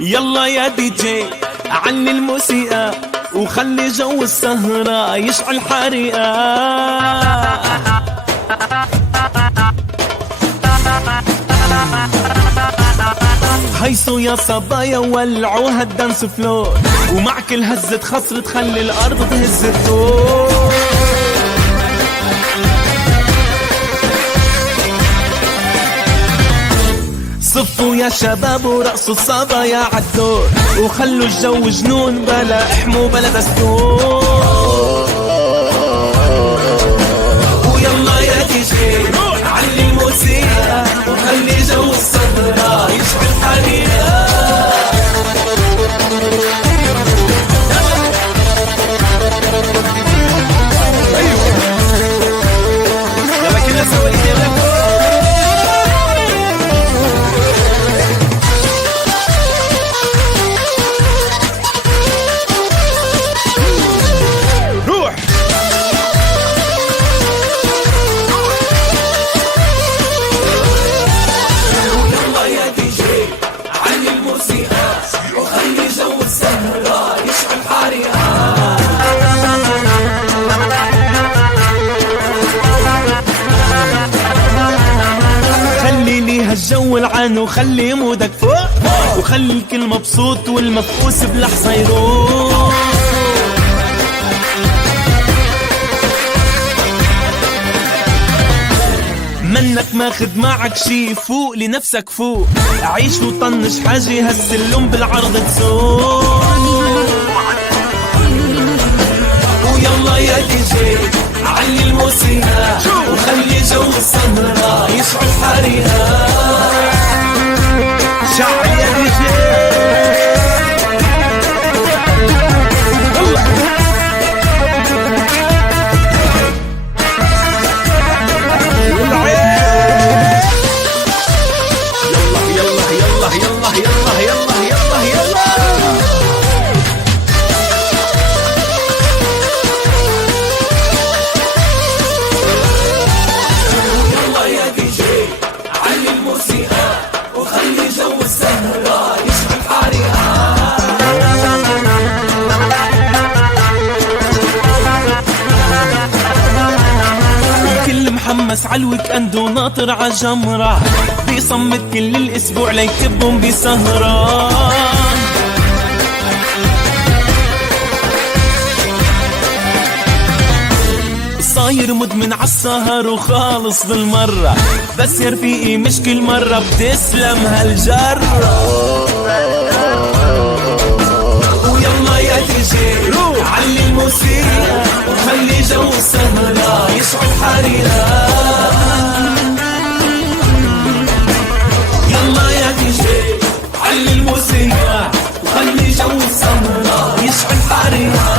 يلا يا دي جي علي الموسيقى وخلي جو السهرة يشعل حريقة. هيسو يا صبايا ولعوا هالدانس فلور، ومع كل هزة خصر تخلي الأرض تهز الدور. صفوا يا شباب ورقصوا الصبايا عالدور، وخلوا الجو جنون بلا احمو بلا دستور. ويلا يا دي جي علي الموسيقى وخلي جو السهرة يشعل حريقة. يلا كلنا سوا ايدينا. الجو العان وخلي مودك فوق، وخلي الكل مبسوط والمفقوس بلحظة يروح. منك ماخد معك شي، فوق لنفسك فوق، عيش وطنش حاجة هالسلم بالعرض تسوق. ويلا يا دي جي علي الموسيقى وخلي جو السهرة يشعل حريقة. شعل يا دي جي. محمس عالويك اند وناطر عالجمرة، بيصمت كل الاسبوع ليكبهم بسهران. صاير مدمن عالسهر وخالص بالمرة، بس يا رفيقي مش كل مرة بتسلم هالجرة. ويلا يا دي جي علي الموسيقى وخلي جو السهرة يشعل حريقة. يلا يا دي جي علي الموسيقى وخلي جو السهرة يشعل حريقة.